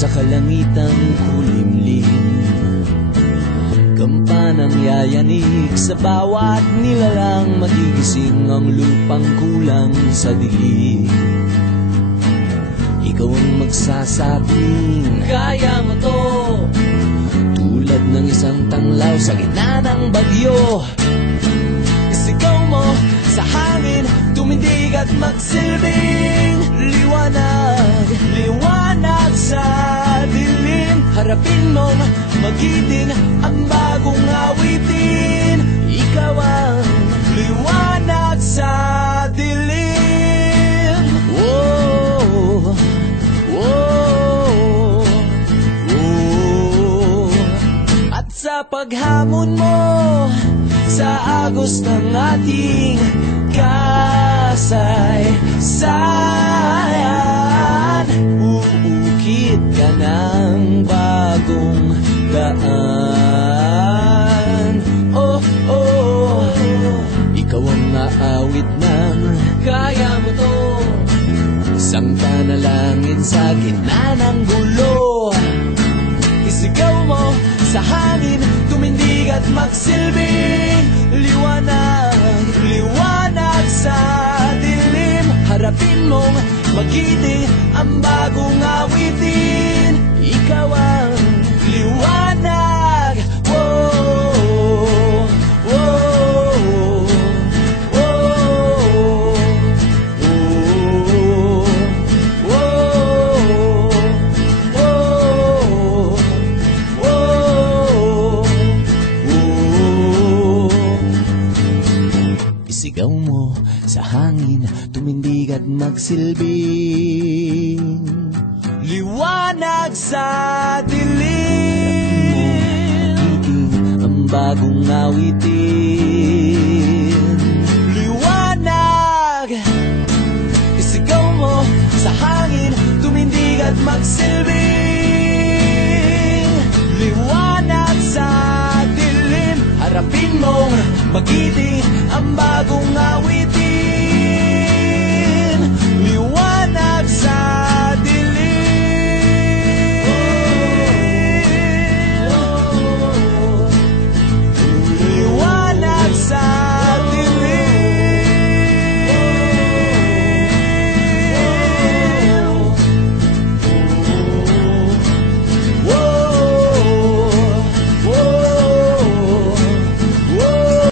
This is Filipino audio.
sa kalangitang kulimlim. Kampanang yayanig sa bawat nilalang, magigising ang lupang kulang sa dilim. Ikaw ang magsasabing kaya mo to, tulad ng isang tanglaw sa gitna ng bagyo. Isigaw mo sa hangin, tumindig at magsilbing liwanag, liwanag sa dilim. Harapin mong magiting ang bagong awitin. Ikaw ang liwanag sa dilim. Whoa, whoa, whoa. At sa paghamon mo sa agos ng ating kasaysayan, uukit ka ng bagong daan. Oh, oh, ikaw ang aawit ng kaya mo to, isang panalangin sa gitna ng gulo. Isigaw mo sa hangin, tumindig at magsilbing liwanag, liwanag sa dilim. Harapin mong magiting ang bagong awitin. Ikaw ang liwanag. Whoa, whoa, whoa, whoa, whoa, whoa, whoa. Isigaw mo sa hangin, tumindig at magsilbing liwanag sa dilim. Ang bagong awitin, liwanag. Isigaw mo sa hangin, tumindig at magsilbing liwanag sa dilim. Harapin mong magiting ang bagong awitin.